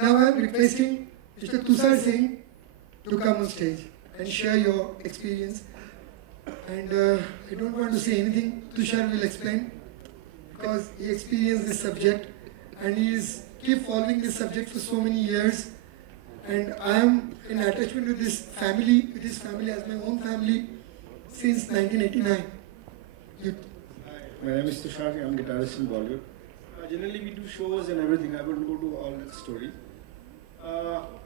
Now I am requesting Mr. Tushar Singh to come on stage and share your experience. And I don't want to say anything. Tushar will explain because he experienced this subject and he is keep following this subject for so many years. And I am in attachment with this family as my own family since 1989. Hi, my name is Tushar Singh. I'm guitarist in Bollywood. Generally, we do shows and everything. I won't go to all that story.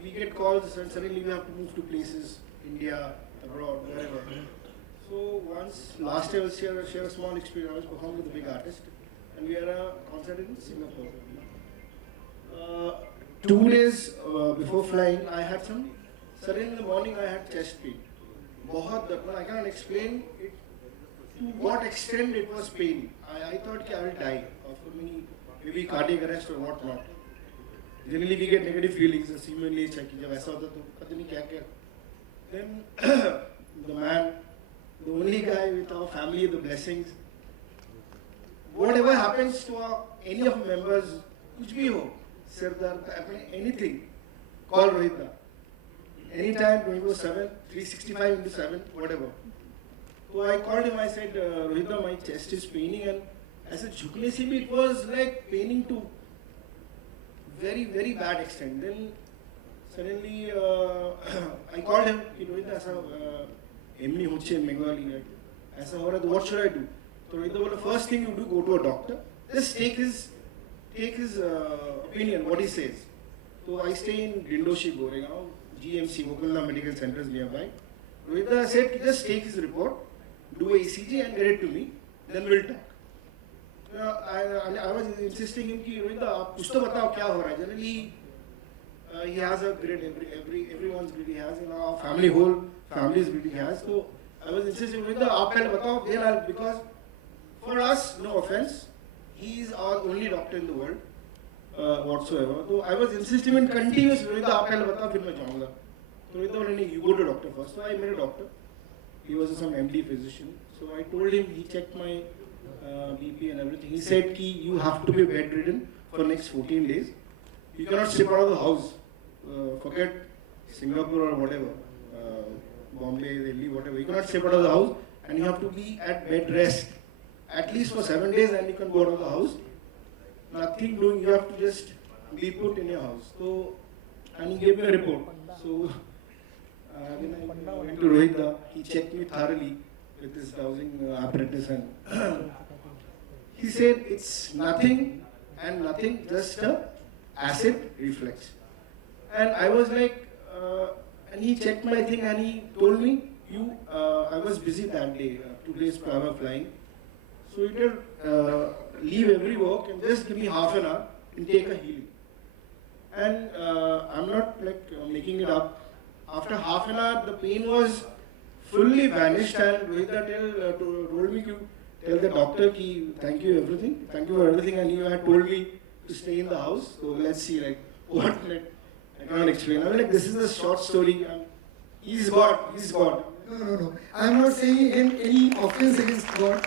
We get calls and suddenly we have to move to places, India, abroad, wherever. So once, last year I was share a small experience. I was performing with a big artist and we had a concert in Singapore. 2 days before flying, I had suddenly in the morning I had chest pain. I can't explain it to what extent it was pain. I thought I will die of maybe cardiac arrest or what not. Generally we get negative feelings, human nature ki jab aisa hota to pata nahi kya kya. Then the man, the only guy with our family, the blessings, whatever happens to any of members, kuch bhi ho, sir dard, anything, call Rohit. Anytime, 24/7, 365 into 7, whatever. So I called him, I said, Rohit, my chest is paining, and I said, jhukne se bhi, it was like paining to very, very bad extent. Then suddenly I called him, Rohit, aisa emni hoche Bengali, aisa ho raha, what should I do? So Rohit bola, first thing you do, go to a doctor, just take his opinion, what he says. So I stay in Dindoshi, Goregaon, GMC, Gokulna Medical Centers nearby. Rohit said, just take his report, do a ECG and get it to me, then we'll talk. I was insisting him कि रोहित आप कुछ तो बताओ क्या हो रहा है. Generally he has a grid, everyone's grid he has, our whole family's grid he has. So I was insisting Rohit आप पहले बताओ, then I'll, because for us, no offense, he is our only doctor in the world whatsoever. So I was insisting in continuous Rohit आप पहले बताओ फिर मैं जाऊँगा. So Rohit बोले नहीं, you go to doctor first. So I met a doctor. He was some MD physician. So I told him, he checked my BP and everything. He said ki you have to be bedridden for next 14 days. You cannot step out of the house. Forget Singapore or whatever, Bombay, Delhi, whatever. You cannot step out of the house and you have to be at bed rest at least for 7 days, and you can go out of the house. Nothing doing. You have to just be put in your house. So, and he gave me a report. So when I went to Rohit, he checked me thoroughly with this dowsing apparatus, and he said it's nothing and nothing, just a acid reflux. And I was like, and he checked my thing and he told me, I was busy that day, 2 days prior flying. So he told, leave every work and just give me half an hour and take a healing. And I'm not like making it up. After half an hour, the pain was fully vanished, and Rohit told me to tell the doctor ki thank you for everything, and you had told me to stay in the house. So let's see, like what, like I cannot explain. I mean, like this is a short story. He's God. No. I am not saying any offense against God.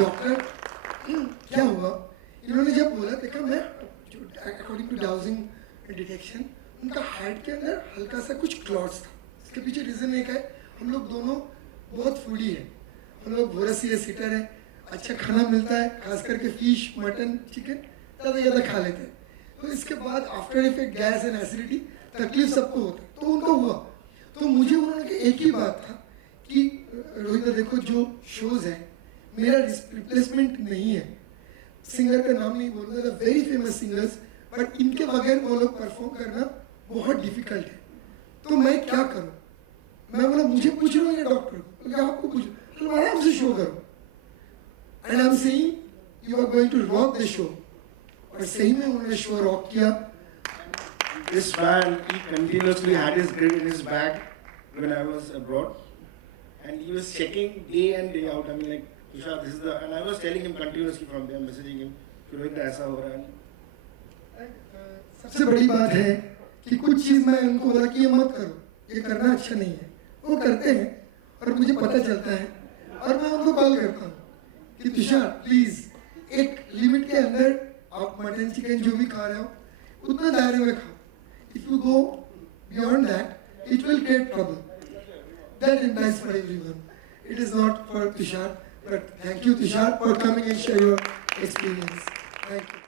Doctor, क्या हुआ? इन्होंने जब बोला देखा मैं according to dowsing detection उनका heart के अंदर हल्का सा कुछ क्लॉट्स था. इसके पीछे रीजन एक है, हम लोग दोनों बहुत फूडी हैं, हम लोग भोरसी सीटर है, अच्छा खाना मिलता है, खास करके फिश, मटन, चिकन ज़्यादा खा लेते हैं. तो इसके बाद after effect gas and acidity तकलीफ सबको होता है. तो उनको हुआ. तो मुझे उन्होंने एक ही बात था कि रोहित देखो जो शोज़ हैं मेरा रिप्लेसमेंट नहीं है. सिंगर का नाम नहीं बोलूँगा, वेरी फेमस सिंगर्स, बट इनके बगैर वो लोग परफॉर्म करना बहुत डिफिकल्ट है. तो मैं क्या करूँ? मैं बोला मुझे पूछ रहा हूँ ये डॉक्टर को, क्या आपको पूछ, तो आराम से शो करो. And I am saying you are going to rock the show. और सही में उन्होंने शो रॉक किया. This man, he continuously had his grid in his bag when I was abroad, and he was checking day and day out. I mean, like Tushar, this is the, and I was telling him continuously from there, messaging him, Rohit ऐसा हो रहा है. सबसे बड़ी बात है कि कुछ चीज़ मैं उनको बोला कि ये मत करो, ये करना अच्छा नहीं है. वो करते हैं और मुझे पता चलता है और मैं उनको कॉल करता हूँ कि तुषार प्लीज़ एक लिमिट के अंदर आप मटन चिकन जो भी खा रहे हो उतना दायरे में खाओ. you go beyond that, it will create trouble. That is nice for everyone. It is not for Tushar, but thank you Tushar for coming and share your experience. Thank you.